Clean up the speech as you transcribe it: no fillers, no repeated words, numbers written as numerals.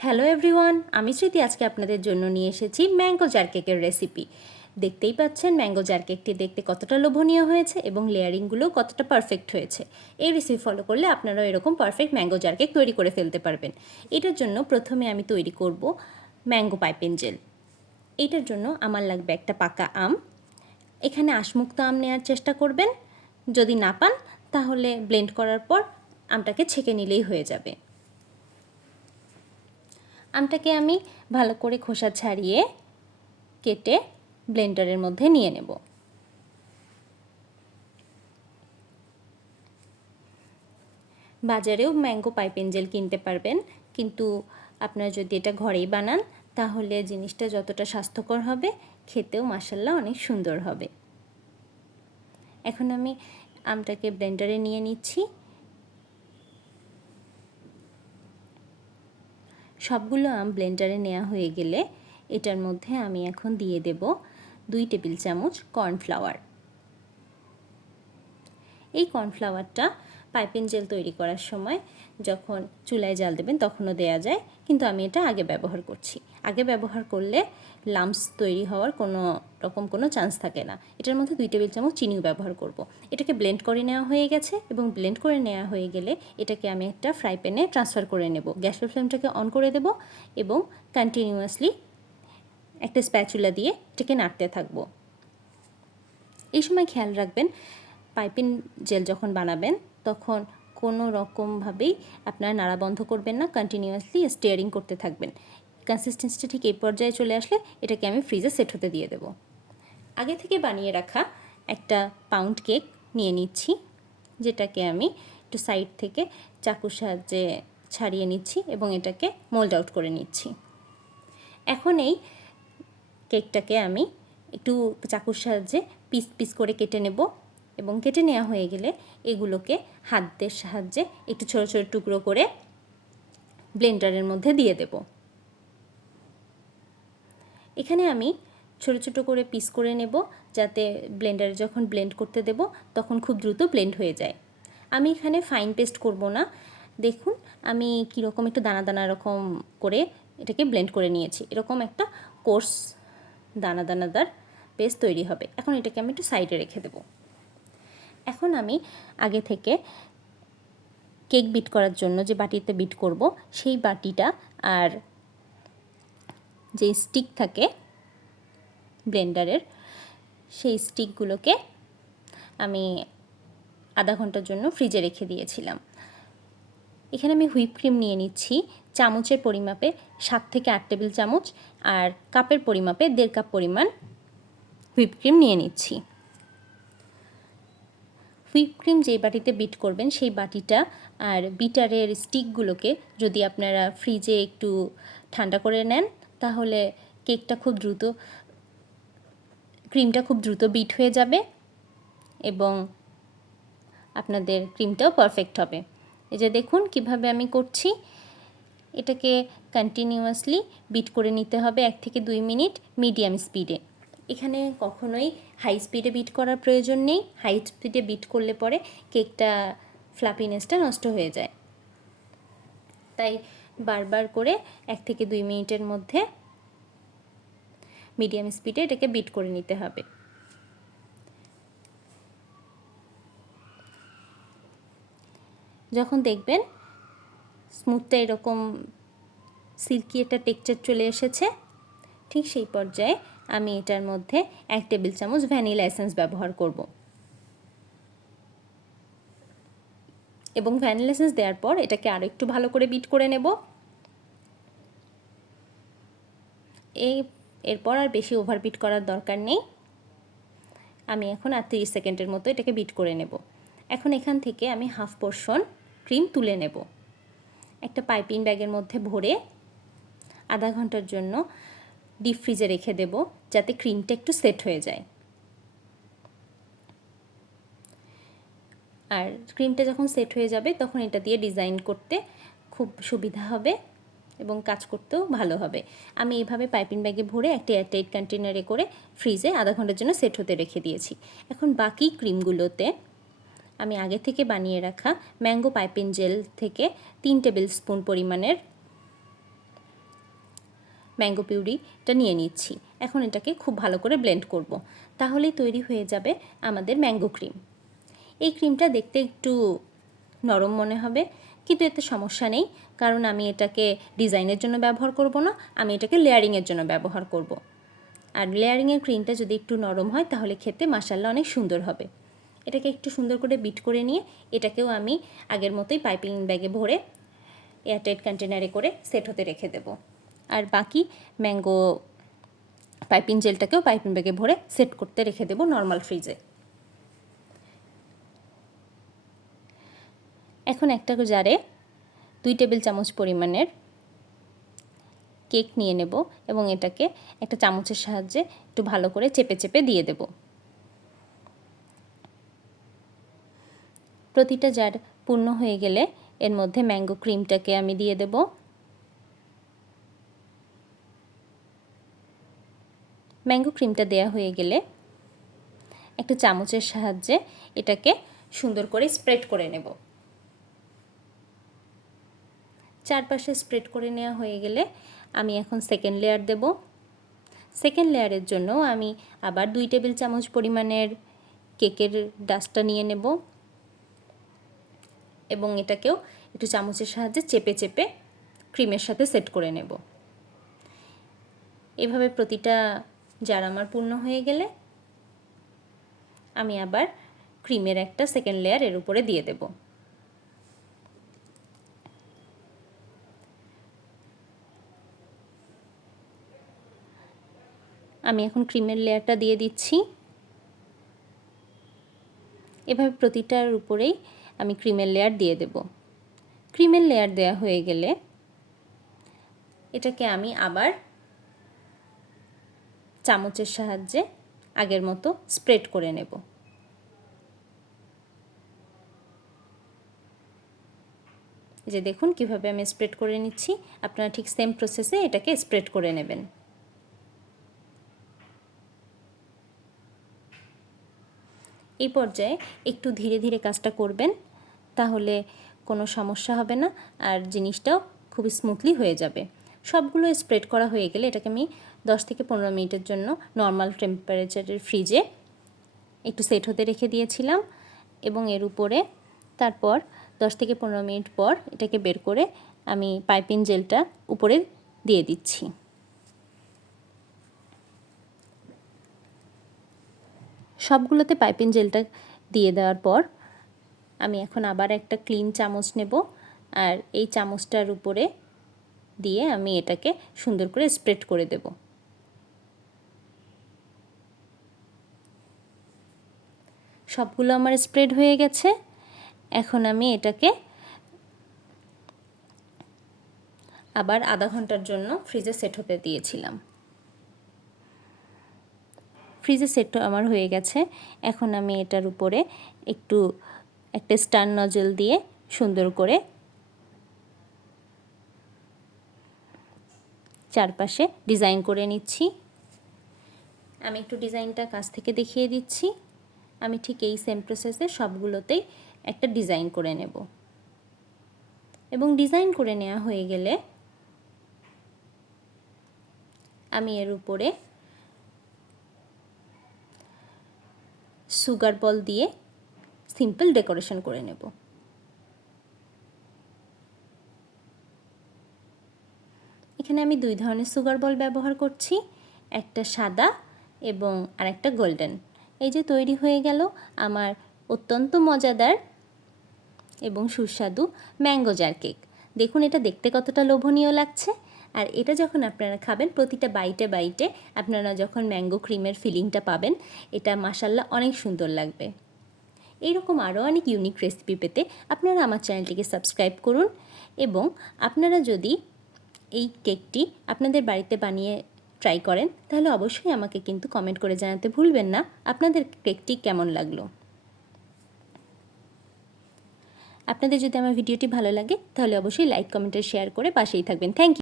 Hello everyone, আমি স্মৃতি আজকে আপনাদের জন্য নিয়ে এসেছি ম্যাঙ্গো জার কেকের রেসিপি। দেখতেই পাচ্ছেন ম্যাঙ্গো জার কেকটি দেখতে কতটা লোভনীয় হয়েছে এবং লেয়ারিংগুলো কতটা পারফেক্ট হয়েছে। এই রেসিপি ফলো করলে আপনারাও এরকম পারফেক্ট ম্যাঙ্গো জার কেক তৈরি করে ফেলতে পারবেন। এটার জন্য প্রথমে আমি তৈরি করব ম্যাঙ্গো পাইপেন জেল। এটার জন্য আমার লাগবে একটা পাকা আম। এখানে আঁশমুক্ত আম নেওয়ার চেষ্টা করবেন, যদি না পান তাহলে ব্লেন্ড করার পর আমটাকে ছেঁকে নিলেই হয়ে যাবে। আমটাকে আমি ভালো করে খোসা ছাড়িয়ে কেটে ব্লেন্ডারের মধ্যে নিয়ে নেব। বাজারেও ম্যাঙ্গো পাইপেন জেল কিনতে পারবেন, কিন্তু আপনারা যদি এটা ঘরেই বানান তাহলে জিনিসটা যতটা স্বাস্থ্যকর হবে, খেতেও মাশাআল্লাহ অনেক সুন্দর হবে। এখন আমি আমটাকে ব্লেন্ডারে নিয়ে নিচ্ছি। সবগুলো আম ব্লেন্ডারে নেওয়া হয়ে গেলে এটার মধ্যে আমি এখন দিয়ে দেব 2 টেবিল চামচ কর্নফ্লাওয়ার। এই কর্নফ্লাওয়ারটা পাইপেন জেল তৈরি করার সময় যখন চুলায় জাল দেবেন তখনও দেয়া যায়, কিন্তু আমি এটা আগে ব্যবহার করছি। আগে ব্যবহার করলে লাম্পস তৈরি হওয়ার কোনো চান্স থাকে না। এটার মধ্যে 2 টেবিল চামচ চিনিও ব্যবহার করব। এটাকে ব্লেন্ড করে নেওয়া হয়ে গেছে এবং ব্লেন্ড করে নেওয়া হয়ে গেলে এটাকে আমি একটা ফ্রাই প্যানে ট্রান্সফার করে নেব। গ্যাসের ফ্লেমটাকে অন করে দেব এবং কন্টিনিউয়াসলি একটা স্প্যাচুলা দিয়ে এটাকে নাড়তে থাকবো। এই সময় খেয়াল রাখবেন, পাইপিং জেল যখন বানাবেন তখন কোনো রকমভাবেই আপনারা নাড়া বন্ধ করবেন না, কন্টিনিউয়াসলি স্টিয়ারিং করতে থাকবেন। কনসিস্টেন্সিটা ঠিক এই পর্যায়ে চলে আসলে এটাকে আমি ফ্রিজে সেট হতে দিয়ে দেব। আগে থেকে বানিয়ে রাখা একটা পাউন্ড কেক নিয়ে নিচ্ছি, যেটাকে আমি একটু সাইড থেকে চাকুর সাহায্যে ছাড়িয়ে নিচ্ছি এবং এটাকে মোল্ড আউট করে নিচ্ছি। এখন এই কেকটাকে আমি একটু চাকুর সাহায্যে পিস পিস করে কেটে নেব এবং কেটে নেওয়া হয়ে গেলে এগুলোকে হাতের সাহায্যে একটু ছোট ছোট টুকরো করে ব্লেন্ডারের মধ্যে দিয়ে দেব। এখানে আমি ছোট ছোট করে পিস করে নেব, যাতে ব্লেন্ডারে যখন ব্লেন্ড করতে দেব তখন খুব দ্রুত ব্লেন্ড হয়ে যায়। আমি এখানে ফাইন পেস্ট করব না। দেখুন আমি কীরকম একটু দানা দানা রকম করে এটাকে ব্লেন্ড করে নিয়েছি। এরকম একটা কোর্স দানা দানাদার পেস্ট তৈরি হবে। এখন এটাকে আমি একটু সাইডে রেখে দেব। এখন আমি আগে থেকে কেক বিট করার জন্য যে বাটিতে বিট করব সেই বাটিটা আর যে স্টিক থাকে ব্লেন্ডারের, সেই স্টিকগুলোকে আমি আধা ঘন্টার জন্য ফ্রিজে রেখে দিয়েছিলাম। এখানে আমি হুইপ ক্রিম নিয়ে নিচ্ছি চামচের পরিমাপে 7 থেকে 8 টেবিল চামচ, আর কাপের পরিমাপে 1.5 কাপ পরিমাণ হুইপ ক্রিম নিয়ে নিচ্ছি। হুইপ ক্রিম যেই বাটিতে বিট করবেন সেই বাটিটা আর বিটারের স্টিকগুলোকে যদি আপনারা ফ্রিজে একটু ঠান্ডা করে নেন তাহলে ক্রিমটা খুব দ্রুত বিট হয়ে যাবে এবং আপনাদের ক্রিমটাও পারফেক্ট হবে। এই যে দেখুন কিভাবে আমি করছি। এটাকে কন্টিনিউয়াসলি বিট করে নিতে হবে 1 থেকে 2 মিনিট মিডিয়াম স্পিডে। এখানে কখনোই হাই স্পিডে বিট করার প্রয়োজন নেই। হাই স্পিডে বিট করলে পরে কেকটা ফ্লাফিনেসটা নষ্ট হয়ে যায়। তাই বারবার করে 1 থেকে 2 মিনিটের মধ্যে মিডিয়াম স্পিডে এটাকে বিট করে নিতে হবে। যখন দেখবেন স্মুথটা এরকম সিল্কি একটা টেক্সচার চলে এসেছে, ঠিক সেই পর্যায়ে আমি এটার মধ্যে 1 টেবিল চামচ ভ্যানিলা এসেন্স ব্যবহার করব এবং ভ্যানিলা এসেন্স দেওয়ার পর এটাকে আরও একটু ভালো করে বিট করে নেব। এরপর আর বেশি ওভার বিট করার দরকার নেই। আমি এখন আর 30 সেকেন্ডের মতো এটাকে বিট করে নেব। এখন এখান থেকে আমি হাফ পোর্শন ক্রিম তুলে নেব। একটা পাইপিং ব্যাগের মধ্যে ভরে আধা ঘন্টার জন্য ডিপ ফ্রিজে রেখে দেব, যাতে ক্রিমটা একটু সেট হয়ে যায়। আর ক্রিমটা যখন সেট হয়ে যাবে তখন এটা দিয়ে ডিজাইন করতে খুব সুবিধা হবে এবং কাজ করতেও ভালো হবে। আমি এইভাবে পাইপিং ব্যাগে ভরে একটা এয়ারটাইট কন্টেনারে করে ফ্রিজে আধা ঘন্টার জন্য সেট হতে রেখে দিয়েছি। এখন বাকি ক্রিমগুলোতে আমি আগে থেকে বানিয়ে রাখা ম্যাঙ্গো পাইপিং জেল থেকে 3 টেবিল স্পুন পরিমাণের ম্যাঙ্গো পিউরিটা নিয়ে নিচ্ছি। এখন এটাকে খুব ভালো করে ব্লেন্ড করব। তাহলেই তৈরি হয়ে যাবে আমাদের ম্যাঙ্গো ক্রিম। এই ক্রিমটা দেখতে একটু নরম মনে হবে, কিন্তু এতে সমস্যা নেই, কারণ আমি এটাকে ডিজাইনের জন্য ব্যবহার করব না, আমি এটাকে লেয়ারিংয়ের জন্য ব্যবহার করব। আর লেয়ারিংয়ের ক্রিমটা যদি একটু নরম হয় তাহলে খেতে মাশাআল্লাহ অনেক সুন্দর হবে। এটাকে একটু সুন্দর করে বিট করে নিয়ে এটাকেও আমি আগের মতোই পাইপিং ব্যাগে ভরে এয়ারটাইট কন্টেনারে করে সেট হতে রেখে দেব। আর বাকি ম্যাঙ্গো পাইপিং জেলটাকেও পাইপিং ব্যাগে ভরে সেট করতে রেখে দেব নর্মাল ফ্রিজে। এখন একটা জারে 2 টেবিল চামচ পরিমাণের কেক নিয়ে নেব এবং এটাকে একটা চামচের সাহায্যে একটু ভালো করে চেপে চেপে দিয়ে দেব। প্রতিটা জার পূর্ণ হয়ে গেলে এর মধ্যে ম্যাঙ্গো ক্রিমটাকে আমি দিয়ে দেব। ম্যাঙ্গো ক্রিমটা দেয়া হয়ে গেলে একটা চামচের সাহায্যে এটাকে সুন্দর করে স্প্রেড করে নেব। চারপাশে স্প্রেড করে নেওয়া হয়ে গেলে আমি এখন সেকেন্ড লেয়ার দেব। সেকেন্ড লেয়ারের জন্য আমি আবার 2 টেবিল চামচ পরিমাণের কেকের ডাস্টটা নিয়ে নেব এবং এটাকেও একটু চামচের সাহায্যে চেপে চেপে ক্রিমের সাথে সেট করে নেব। এভাবে প্রতিটা জার আমার পূর্ণ হয়ে গেলে আমি আবার ক্রিমের একটা সেকেন্ড লেয়ার এর উপরে দিয়ে দেব। আমি এখন ক্রিমের লেয়ারটা দিয়ে দিচ্ছি। এভাবে প্রতিটার উপরেই আমি ক্রিমের লেয়ার দিয়ে দেব। ক্রিমের লেয়ার দেওয়া হয়ে গেলে এটাকে আমি আবার চামচের সাহায্যে আগের মতো স্প্রেড করে নেব। এই যে দেখুন কিভাবে আমি স্প্রেড করে নিচ্ছি, আপনারা ঠিক সেম প্রসেসে এটাকে স্প্রেড করে নেবেন। এই পর্যায়ে একটু ধীরে ধীরে কাজটা করবেন, তাহলে কোনো সমস্যা হবে না আর জিনিসটাও খুব স্মুথলি হয়ে যাবে। সবগুলো স্প্রেড করা হয়ে গেলে এটাকে আমি 10 থেকে 15 মিনিটের জন্য নর্মাল টেম্পারেচারের ফ্রিজে একটু সেট হতে রেখে দিয়েছিলাম এবং এর উপরে তারপর 10 থেকে 15 মিনিট পর এটাকে বের করে আমি পাইপিং জেলটা উপরে দিয়ে দিচ্ছি। সবগুলোতে পাইপিং জেলটা দিয়ে দেওয়ার পর আমি এখন আবার একটা ক্লিন চামচ নেব আর এই চামচটার উপরে দিয়ে আমি এটাকে সুন্দর করে স্প্রেড করে দেব। সবগুলো আমার স্প্রেড হয়ে গেছে। এখন আমি এটাকে আবার আধা ঘন্টার জন্য ফ্রিজে সেট হতে দিয়েছিলাম। ফ্রিজে সেট আমার হয়ে গেছে। এখন আমি এটার উপরে একটু একটা স্টার নজল দিয়ে সুন্দর করে চারপাশে ডিজাইন করে নিচ্ছি। আমি একটু ডিজাইনটা কাছ থেকে দেখিয়ে দিচ্ছি। আমি ঠিক এই সেম প্রসেসে সবগুলোতেই একটা ডিজাইন করে নেব এবং ডিজাইন করে নেওয়া হয়ে গেলে আমি এর উপরে সুগার বল দিয়ে সিম্পল ডেকোরেশন করে নেব। এখানে আমি 2 ধরনের সুগার বল ব্যবহার করছি, একটা সাদা এবং আরেকটা গোল্ডেন। এই যে তৈরি হয়ে গেল আমার অত্যন্ত মজাদার এবং সুস্বাদু ম্যাঙ্গো জার কেক। দেখুন এটা দেখতে কতটা লোভনীয় লাগছে, আর এটা যখন আপনারা খাবেন প্রতিটা বাইটে বাইটে আপনারা যখন ম্যাঙ্গো ক্রিমের ফিলিংটা পাবেন, এটা মাশাআল্লাহ অনেক সুন্দর লাগবে। এইরকম আরও অনেক ইউনিক রেসিপি পেতে আপনারা আমার চ্যানেলটিকে সাবস্ক্রাইব করুন এবং আপনারা যদি এই কেকটি আপনাদের বাড়িতে বানিয়ে ট্রাই করেন তাহলে অবশ্যই আমাকে কিন্তু কমেন্ট করে জানাতে ভুলবেন না আপনাদের কেকটি কেমন লাগলো। আপনাদের যদি আমার ভিডিওটি ভালো লাগে তাহলে অবশ্যই লাইক, কমেন্ট আর শেয়ার করে পাশেই থাকবেন। Thank you.